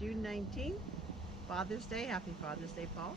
June 19th, Father's Day. Happy Father's Day, Paul.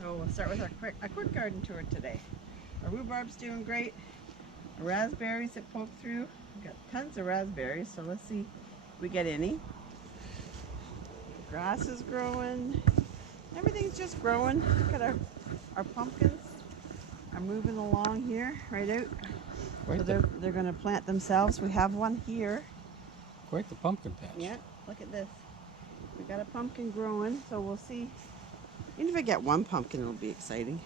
So we'll start with a quick garden tour today. Our rhubarb's doing great. Our raspberries that poke through. We've got tons of raspberries, so let's see if we get any. Grass is growing. Everything's just growing. Look at our pumpkins are moving along here, right out. Quite So they're going to plant themselves. We have one here. Quite the pumpkin patch. Yeah, look at this. We got a pumpkin growing, so we'll see. Even if I get one pumpkin, it'll be exciting.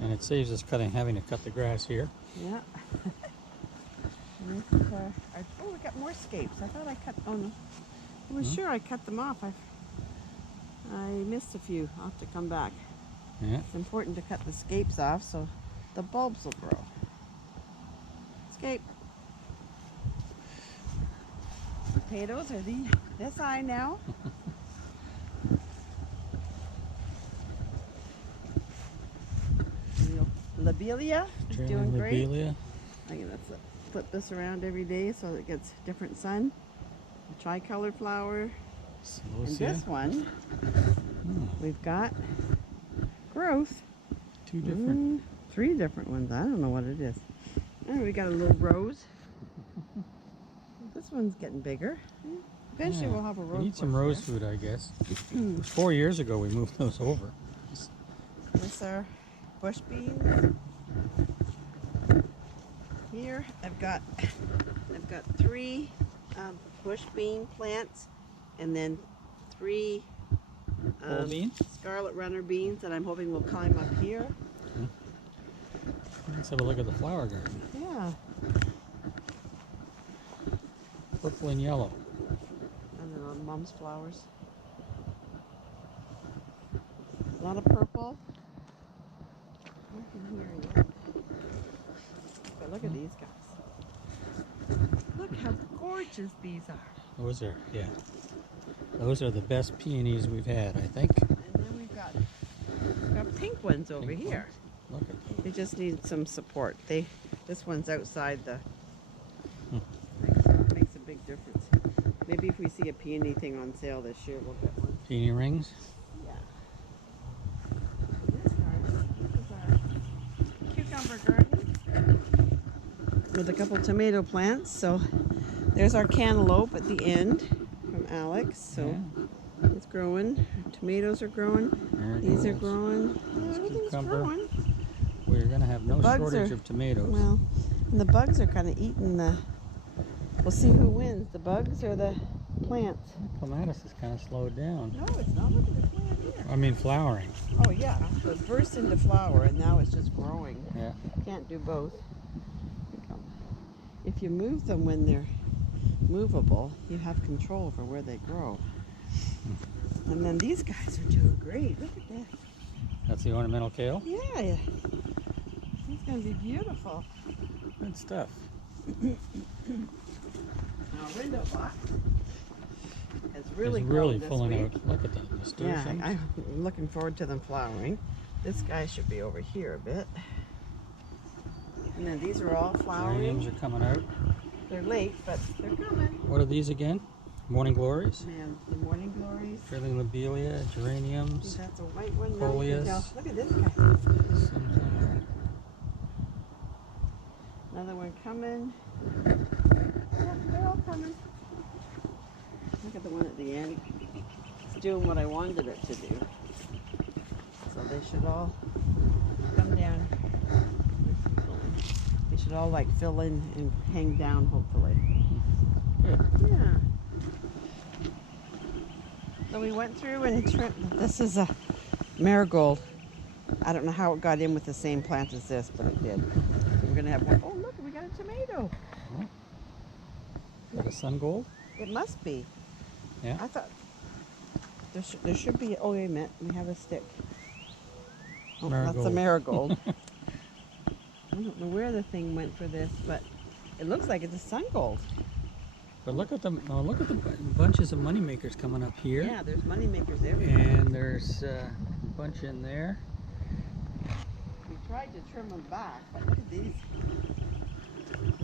And it saves us having to cut the grass here. Yeah. And this is oh, we got more scapes. I thought I cut. Oh no, I was sure I cut them off. I missed a few. I'll have to come back. Yeah. It's important to cut the scapes off so the bulbs will grow. Scape. Potatoes are this high now. Lobelia is doing great. Lobelia. I'm gonna flip this around every day so it gets different sun. A tricolor flower. And this one, we've got growth. Two different. 3 different ones. I don't know what it is. And we got a little rose. This one's getting bigger. Eventually we'll have a rose. We need some rose food, I guess. It was 4 years ago we moved those over. This are bush beans. Here I've got 3 bush bean plants, and then 3 scarlet runner beans that I'm hoping will climb up here. Let's have a look at the flower garden. Yeah. Purple and yellow. And then on Mom's flowers. A lot of purple. Nothing here yet. But look at these guys. Look how gorgeous these are. Those are the best peonies we've had, I think. And then we've got pink ones over here. Look at them. They just need some support. This one's outside the. Makes a big difference. Maybe if we see a peony thing on sale this year, we'll get one. Peony rings. Yeah. This garden is our cucumber garden with a couple tomato plants. So there's our cantaloupe at the end from Alex. So it's growing. Tomatoes are growing. These are growing. Everything's Cucumber. growing. We're going to have no shortage of tomatoes. Well, and the bugs are kind of eating the. We'll see who wins, the bugs or the plants. Clematis is kind of slowed down. No, it's not. Look at the plant here. I mean flowering. Oh yeah, so it burst into flower and now it's just growing. Yeah. Can't do both. If you move them when they're movable, you have control over where they grow. And then these guys are doing great. Look at that. That's the ornamental kale? Yeah. It's going to be beautiful. Good stuff. Our window box has It's really really grown this pulling week. out. Look at that. Nasturtiums. Yeah, I'm looking forward to them flowering. This guy should be over here a bit. And then these are all flowering. Geraniums are coming out. They're late, but they're coming. What are these again? Morning glories? Man, the morning glories. Fairly lobelia, geraniums, That's a white one. Coleus. Look at this guy. sunflower. Another one coming. Yeah, they're all coming. Look at the one at the end. It's doing what I wanted it to do. So they should all come down. They should all like fill in and hang down, hopefully. Good. Yeah. So we went through and trimmed. This is a marigold. I don't know how it got in with the same plant as this, but it did. So we're gonna have one. Oh look, we got a tomato. Is that a sun gold? It must be. Yeah. I thought there should be. Oh wait a minute, we have a stick. Oh, that's a marigold. I don't know where the thing went for this, but it looks like it's a sun gold. But look at them. Oh, look at the bunches of money makers coming up here. Yeah, there's money makers everywhere. And there's a bunch in there. We tried to trim them back, but look at these.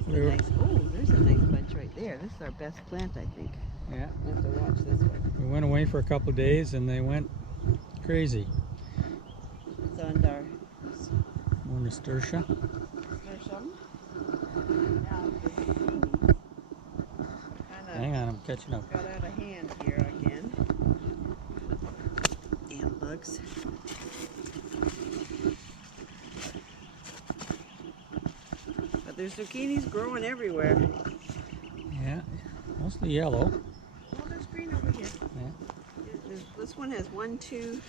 We were- Nice. Oh, there's a nice bunch right there. This is our best plant, I think. Yeah. I have to watch this one. We went away for a couple of days and they went crazy. It's on our More nasturtia. nasturtium. Now the zucchini Hang on, I'm catching up. got out of hand here again. Ant bugs. But there's zucchinis growing everywhere. Yeah, mostly yellow. Oh, there's green over here. Yeah. This one has 1, 2.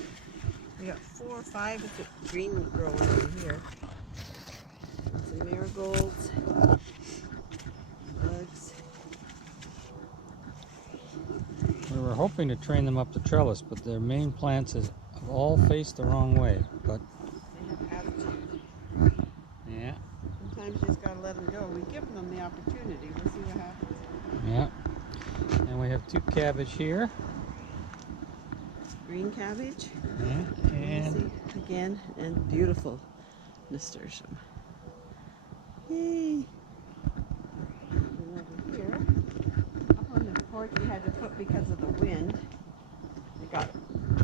We got 4 or 5 of the green growing over here. Some marigolds, bugs. We were hoping to train them up to trellis, but their main plants have all faced the wrong way. But They have attitude. yeah, Sometimes you just gotta let them go. We've given them the opportunity. We'll see what happens. yeah. And we have 2 cabbage here. Green cabbage. Yeah, and See, again, and beautiful nasturtium. Yay! And over here, up on the porch we had to put because of the wind.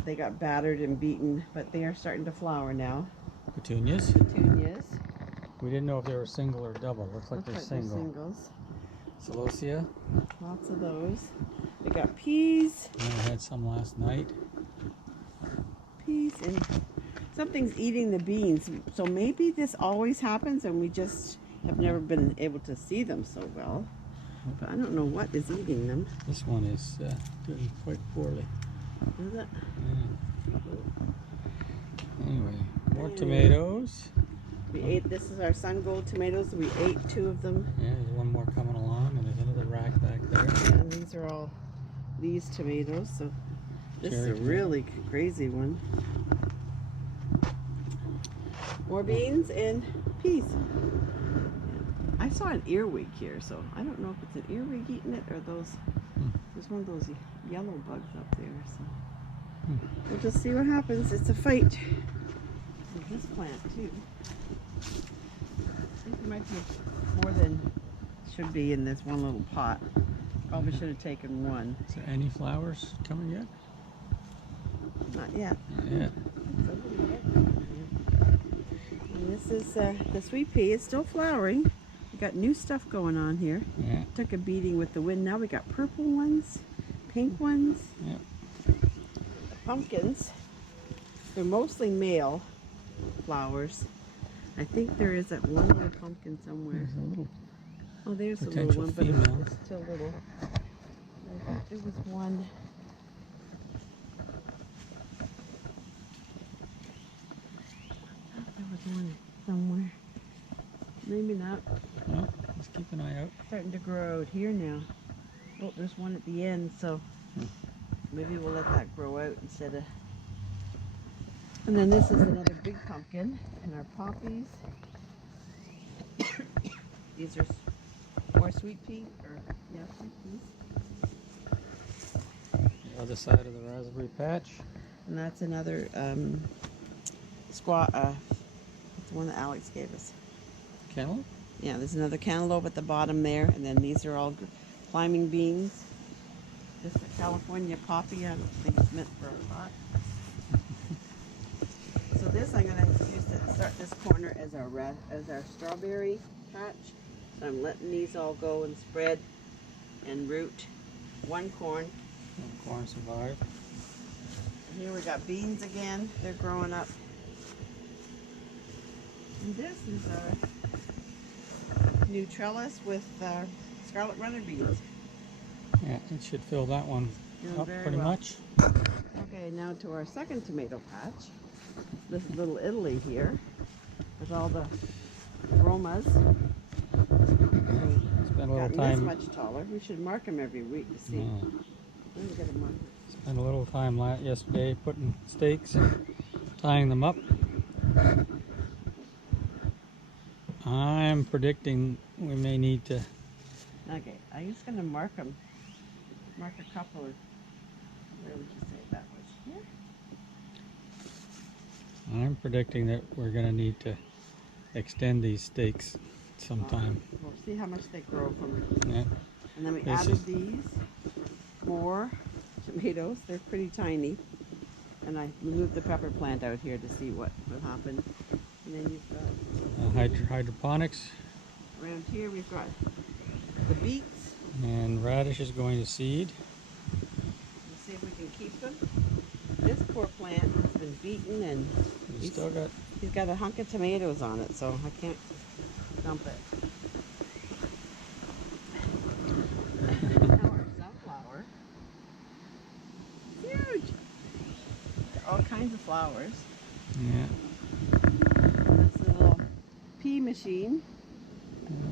They got battered and beaten, but they are starting to flower now. petunias. Petunias. We didn't know if they were single or double. Looks like Looks they're like single. singles. Celosia. Lots of those. We got peas. And I had some last night. Peas, and something's eating the beans. So maybe this always happens and we just have never been able to see them so well. But I don't know what is eating them. This one is doing quite poorly. Is it? Yeah. Anyway, more tomatoes. We ate, this is our Sun Gold tomatoes. We ate 2 of them. Yeah, there's one more coming along, and there's another rack back there. And these are all these tomatoes. So this Cherry is a really crazy one. More beans and peas. I saw an earwig here, so I don't know if it's an earwig eating it or those. There's one of those yellow bugs up there. So we'll just see what happens. It's a fight. And this plant too. I think there might be more than should be in this one little pot. Probably should have taken one. Is there any flowers coming yet? Not yet. Yeah. And this is the sweet pea. It's still flowering. We got new stuff going on here. Yeah. Took a beating with the wind. Now we got purple ones, pink ones. Yeah. The pumpkins. They're mostly male flowers. I think there is that one little pumpkin somewhere. There's a little. Oh, there's a little Potential one, but female. it's still little. I thought there was one. I thought there was one somewhere. Maybe not. Well, let's keep an eye out. Starting to grow out here now. Oh, there's one at the end, so maybe we'll let that grow out instead of. And then this is another big pumpkin, and our poppies. These are more sweet pea, or yeah, sweet peas. The other side of the raspberry patch. And that's another squat. That's the one that Alex gave us. Cantaloupe? Yeah, there's another cantaloupe at the bottom there, and then these are all climbing beans. This is a California poppy. I don't think it's meant for a pot. So this I'm gonna use to start this corner as our strawberry patch. So I'm letting these all go and spread and root. One corn. Corn survived. And here we got beans again. They're growing up. And this is a new trellis with scarlet runner beans. Yeah, it should fill that one Doing up very pretty well. much. Okay, now to our second tomato patch. This is Little Italy here with all the aromas. Spend a little Gotten this time. much taller. We should mark them every week to see. Yeah. Let me get a marker. Spent a little time yesterday putting stakes and tying them up. I'm predicting we may need to. Okay, I'm just gonna mark them. Mark a couple of. Where would you say that was? Here. I'm predicting that we're going to need to extend these stakes sometime. We'll see how much they grow from. Yeah. And then we This added is- these more tomatoes. They're pretty tiny. And I moved the pepper plant out here to see what will happen. And then you've got Hydroponics, around here we've got the beets. and radish is going to seed. Let's see if we can keep them. This poor plant has been beaten and We still got he's got a hunk of tomatoes on it, so I can't dump it. Now our sunflower. Huge! All kinds of flowers. yeah. That's a little pea machine.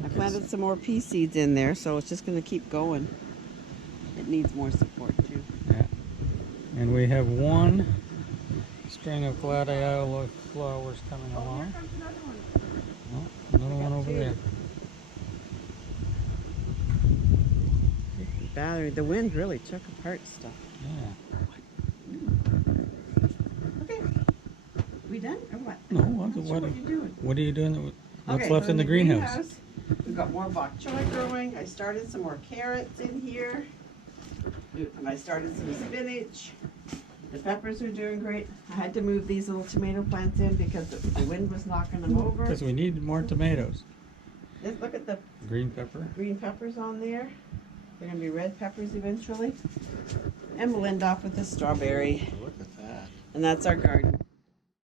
I planted some more pea seeds in there, so it's just going to keep going. It needs more support too. Yeah. And we have one string of gladioli flowers coming along. comes another one. Oh, another We one got over two. there. Battery. The wind really took apart stuff. Yeah. Okay. We done or what? No, I'm not sure what you're doing. what are you doing? What's Okay, left so in the greenhouse? We've got more bok choy growing. I started some more carrots in here. And I started some spinach. The peppers are doing great. I had to move these little tomato plants in because the wind was knocking them over. Because we need more tomatoes. Just look at the Green pepper. green peppers on there. They're gonna be red peppers eventually. And we'll end off with the strawberry. Look at that. And that's our garden.